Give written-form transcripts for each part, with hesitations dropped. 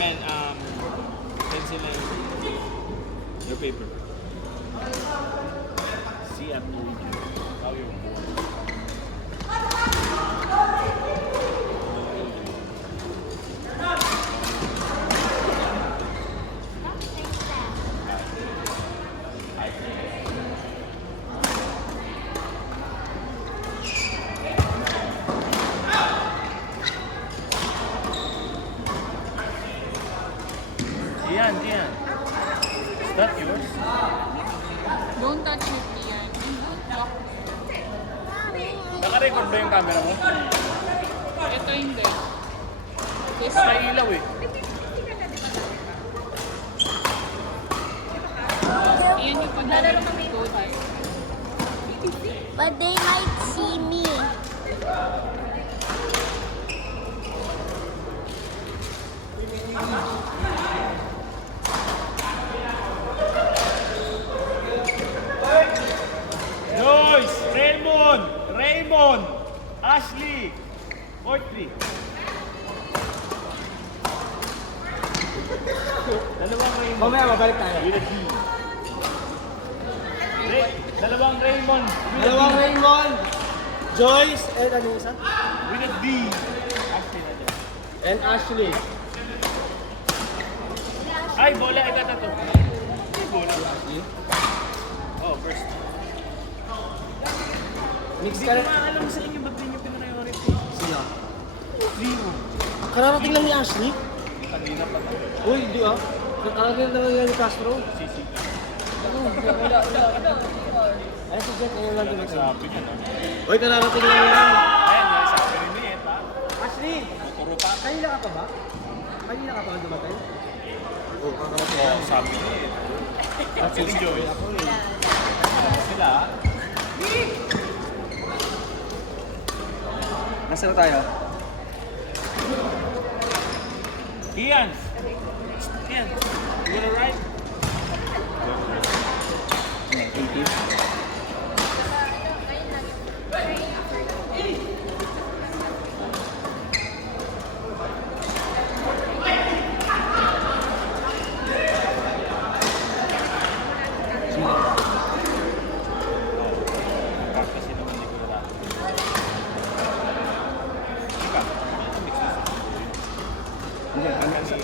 pen, pencil and your paper. See, I'm doing how you're born. Ian. Is that yours? Don't touch it, Ian. Lock. Naka-record ba yung camera mo? Ito hindi. This May ilaw eh. Iyan yung paglalaro ng go there. But they might see me. Joyce! Raymond! Ashley! Court 3. Dalawang Raymond. Mamaya, mabalik tayo. With a D. Dalawang Raymond. With a Dalawang D. Raymond, Joyce, and ano isa? With a D. Ashley na dyan. And Ashley. Ay, bola. I got to. Ay, bola. Ashley? Oh, first. Mix Hindi ka ko na. maalam sa inyo ba't ninyo pinriority. Sino? Zero. Kararating lang ni Ashley? Kanina pa ba? Uy, hindi ah. Kararating lang yan ni Castro. Sisi. Ay, si Jet, ngayon lang dumating. Sabi ka no? Uy, kararating lang yan. Ayan, sabi rin ni Eta. Ashley! Puro pa. Kanina ka pa ba? Kanina ka pa dumating? Oo, kakarating lang. Oo, sabi ni Eta. Sabi ni Joyce. Sila ah. Nasaan na tayo? Ian, you gonna ride? Thank you. Kasi naman ni Kuya Rafi. Ika, mix na sa Hindi, hanggang sa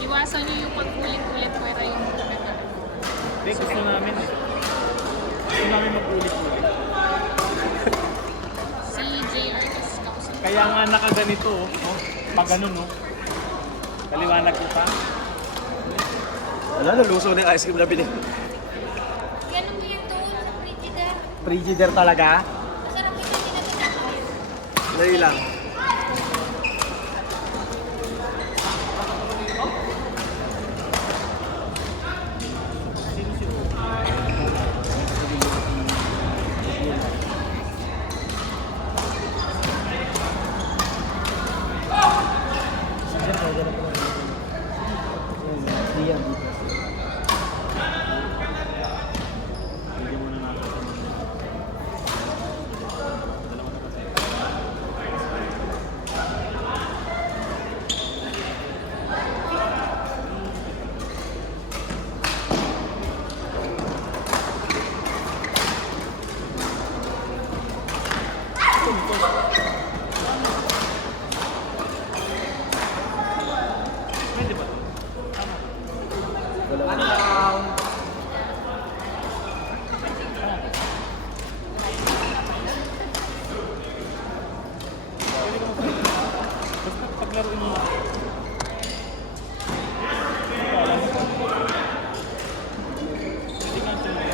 Iwasan niyo yung pag-ulit-ulit pwera yung method. Hindi, gusto namin eh. Gusto namin mag-ulit-ulit. Si JR kasi kausap. Kaya nga nakaganito oh. No? Pag ganun no. Kaliwanag ko pa. Wala, naluso na yung ice cream na binili. Ganun mo yan doon sa Frigidaire. Frigidaire talaga? Masarap yung Frigidaire. Dali lang. Sino si O? Si Jet, pwede na pala. Diyan, dito. Bigyan muna natin sa mga. Dalawa na kasi. Pwede ba? Wala na. Basta paglaruin mo. Hindi ka tuloy.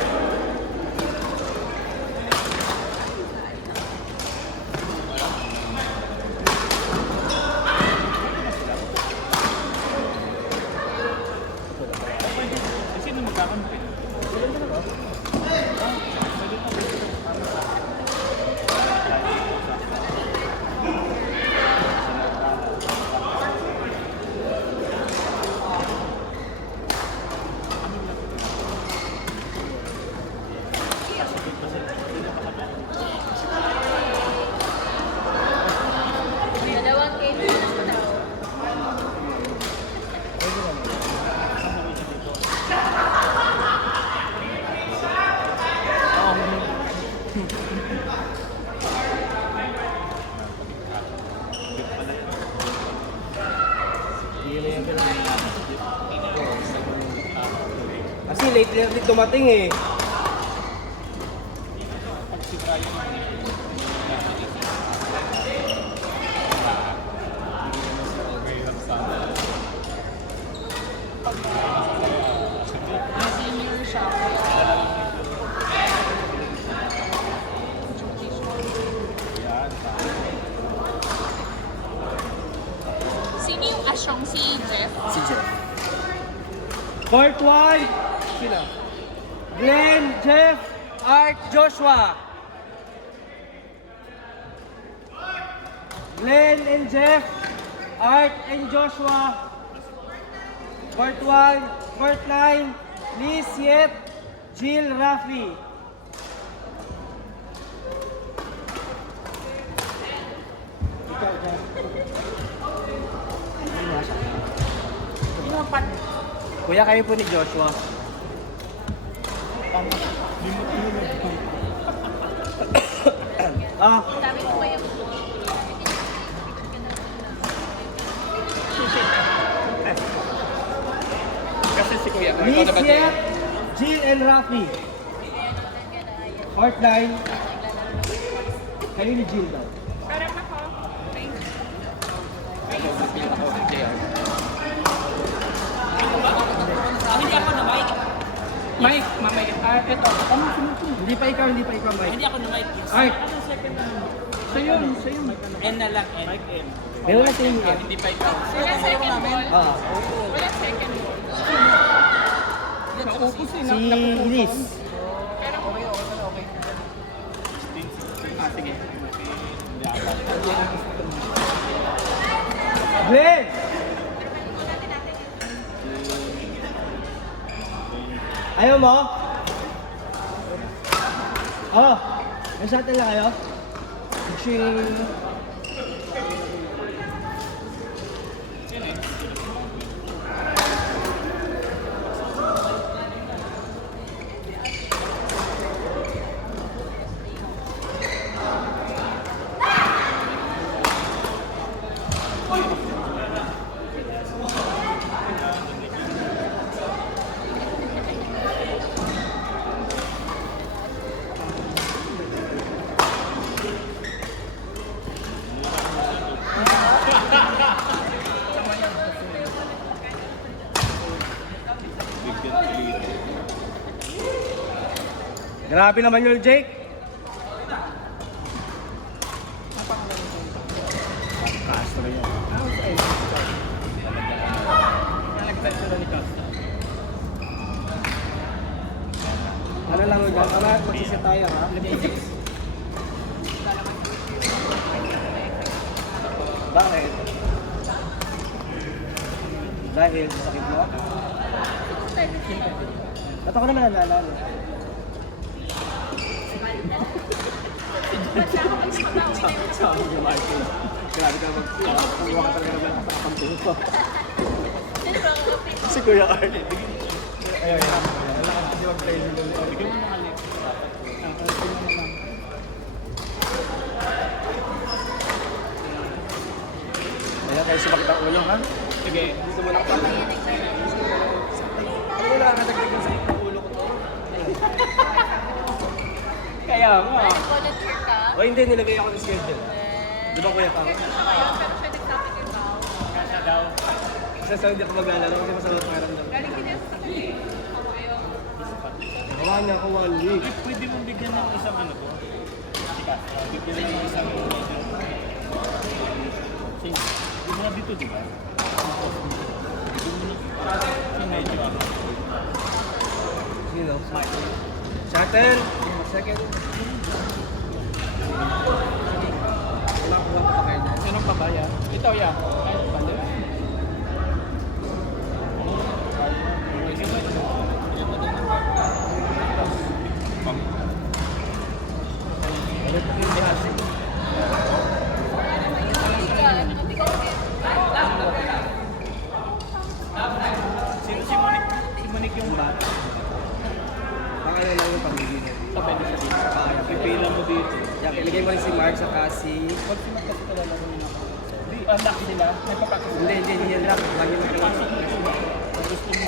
Sino magkakampi? Kasi late dumating eh. Pag si Brian, okay lang sa Yung senior siya. yan. Sino yung asyong si Jeff? Si Jeff. Court 1. Sino? Glenn, Jeff, Art, Joshua. Glenn and Jeff, Art and Joshua. Court 1, Court 9, Liz, Yet, Jill, Rafi. Ikaw, Jeff. Kuya, kayo po ni Joshua. Ah, Sabi ko kayo. Kasi si Kuya, Liz, Yet, Jill, and Rafi. Court 9. Kayo ni Jill daw. Parang ako. Thank you. Hindi ako na mic. Mike, mamaya. Ito. Hindi pa ikaw, Mike. Hindi ako na mic. Yes. Art. Siya yun. N na lang, N. Meron na sa'yo Yet. Hindi pa ikaw. Wala second ball. Ah, Wala second ball. Naupos eh. si Liz. Pero Sige. Hindi ako. Glenn! Ayaw mo? Oh, may shuttle na kayo? Ching! Grabe naman yun, Jake. Castro yun. Ano lang yun? Tama, magsisi tayo ha? Bakit? Dahil sa sakit mo? Ba't ako naman nalala? Sabi niya, Michael. Grabe ka mag-uwa ka talaga naman sa kapantuho ko. Si Kuya Art. Ayun, kasi mag-play nila. Bigyan mo mga lips. Ayan, kayo sumakit ang ulo, ha? Sige. Gusto mo lang pa. Ano wala ka nagdagdag sa ulo ko to? Kaya nga. volunteer ka. O hindi, nilagay ako ng schedule. Di ba Kuya Pao? Pero siya nagsabi kay Bao. Kaya daw. Kasi sa hindi ako mag-alala kasi masama sa karamdam. Galing kinesa sa kanya. Ako ayaw. Gawa niya ako 1 week. Pwede mong bigyan ng isang ano to? Bigyan ng isang Sige. Yung mga dito, di ba? Si medyo ano. Sino? Shuttle! Second. Wala ko pa kayo. Sinong babaya? Ito, ya. Ay, bali. Sino si Monique? Si Monique yung bata. Pakala lang yung pamilya niya. Sabay na siya dito. Pipila mo dito. Yan, ilagay mo rin si Mark sa si... Pag si Mark kasi kalala ko yun ako. Hindi. Anak sila. Nagpa-practice. Hindi yan lang. Lagi mo ito. Pasok mo ito. Kung gusto mo.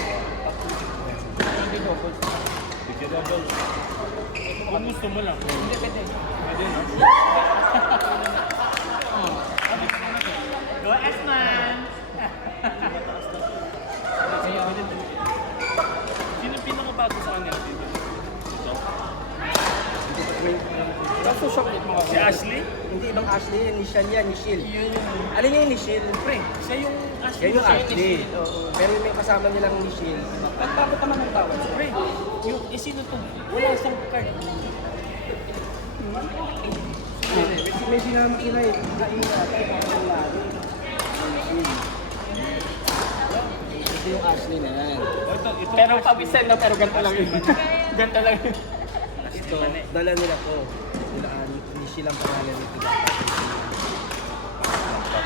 Hindi double. Sige, double. Kung gusto mo lang. Hindi, pwede. Pwede, no? Go, S-Man! Sino pinakabago sa kanya dito? Ito? Kaso shock ulit mo Si Ashley? Hindi ibang Ashley, initial yan, Michelle. Alin yung initial? Pre, siya yung Ashley. Yan yung Siya Ashley. Pero may kasama nilang Michelle. At bakit naman ang tawag? Pre, yung sino to? Wala isang card. May sinama sila eh. Ito yung Ashley na yan. Ito. Pero pawisan na, pero ganito lang yun. Ganito lang yun. Ito, dala nila ko. Nilaan, Michelle ang pangalan nito.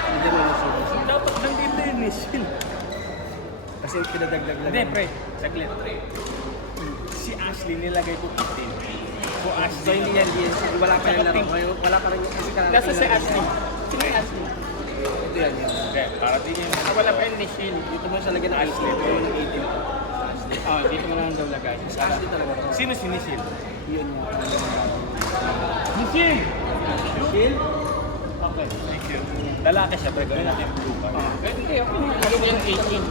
Hindi mo Michelle. Dapat nandito yung Michelle. Kasi pinadagdag lang. Hindi, pre. Saglit. Si Ashley nilagay ko 15. So, So Ashley. hindi yan, wala pa yung laro. Ngayon, wala pa rin yung kasi kanina. Nasa si Ashley. Sino yung Ashley? Ito yan. Hindi, para di yun. Wala pa yung Michelle. Dito mo siya lagyan ng Ashley. Ito yung 18 to. Oh, dito mo lang daw lagay. Si Ashley talaga to. Sino si Michelle? Yun yung Michelle! Michelle? Okay, thank you. Lalaki siya, pero gawin natin yung blue card. Hindi, okay. Lagay mo yung 18.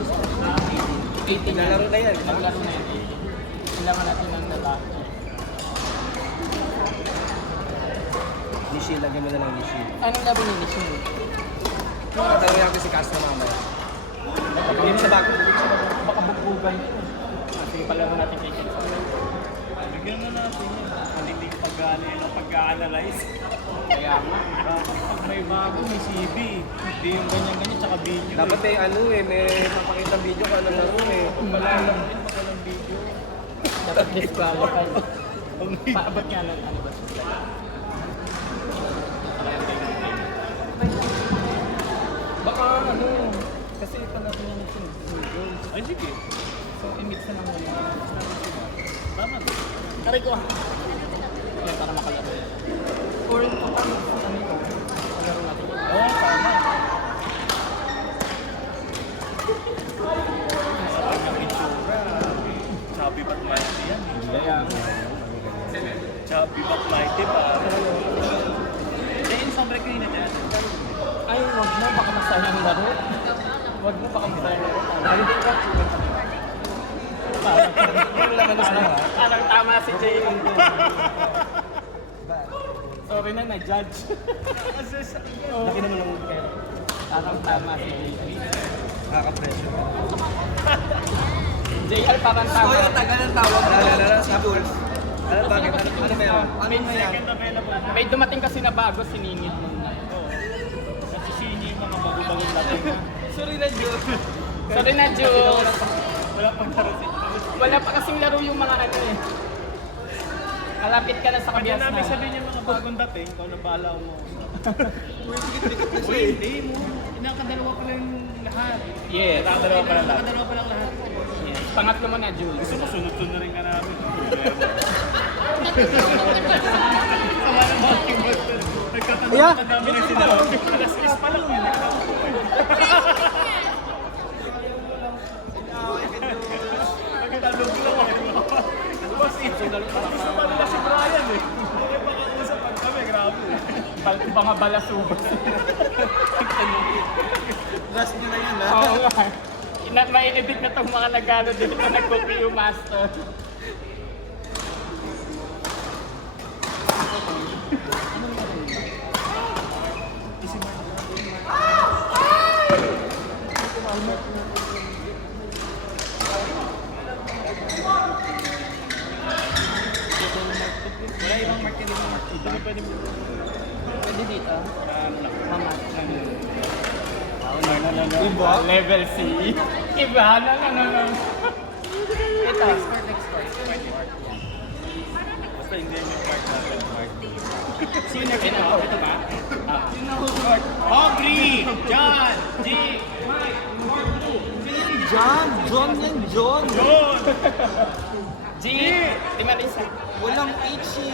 18 na. Nalaro na yan. Naglaro na yun. Kailangan natin ng lalaki. Michelle, lagyan mo na lang Michelle. Anong labi ni Michelle? Tanong natin si Castro mamaya. Hindi sa bago. Baka bugbugan. Sige, palaro natin kay Ken. Bigyan na natin yun. Hindi yung pag-analyze. Kaya nga. Pag may bago, may CV. Hindi yung ganyan-ganyan, tsaka video. Dapat may ano eh, may papakita video ka ng laro eh. Wala lang din, magalang video. Dapat disqualified. Paabot nga lang. Ano ba? Baka ano, kasi panalo niya ng goals. Ay, sige. So, i-mix na lang muna. Tama. Karay ko ah. Yan, para makalaro yan. Or, ano ito? Palaro natin yun. Oo, tama. Sa kanyang itsura. Chubby but mighty yan. Kaya, Chubby but mighty pa. Hindi, yung sobrang kayo na dyan. ay, wag mo, baka masayang laro. Wag mo, baka masayang laro. Hindi ka. Parang tama si Jay. Sorry na, na-judge. Laki naman ng pera. Parang tama si Jay. Nakaka-pressure. JR parang tama. tagal ng tawag. Wala, sa bulls. Ano, bakit? Ano meron? Second available na. May dumating kasi na bago, siningit mo. Kasi sini yung mga bago-bagong dating. Sorry na, Jules. Sorry na, Jules. Wala pang darating. Wala pa kasing laro yung mga ano eh. Malapit ka na sa Pag yan kabias namin na. sabihin yung mga bagong dating, ikaw na bahala mo. Kasi, Hindi mo. Nakadalawa pa lang lahat. Yes. Nakadalawa pa lang lahat. Nakadalawa pa lang lahat. Yes. Pangatlo mo na, Jules. Gusto mo sunod-sunod na rin ka namin. Sama ng walking master. Nagkatanong ka namin ng sinabi. Alas 6 pa lang yun. Nagkatanong ko lang ako. Boss, gusto pa nila si Brian eh. Okay pa kausapan kami, grabe. Mga balasubos. last nyo na yun ha? Oo nga. May edit na itong mga nagano dito na nag-copy yung master. Wala ibang market din yung market. Ito na pwede mo. Pwede dito. Mama. Iba? Level C. Iba na ano lang. Ito. Basta hindi yung part natin. Sino ito? Ito ba? Aubrey! John! G! John yan, John. John! G. Di Marisa. Walang H eh.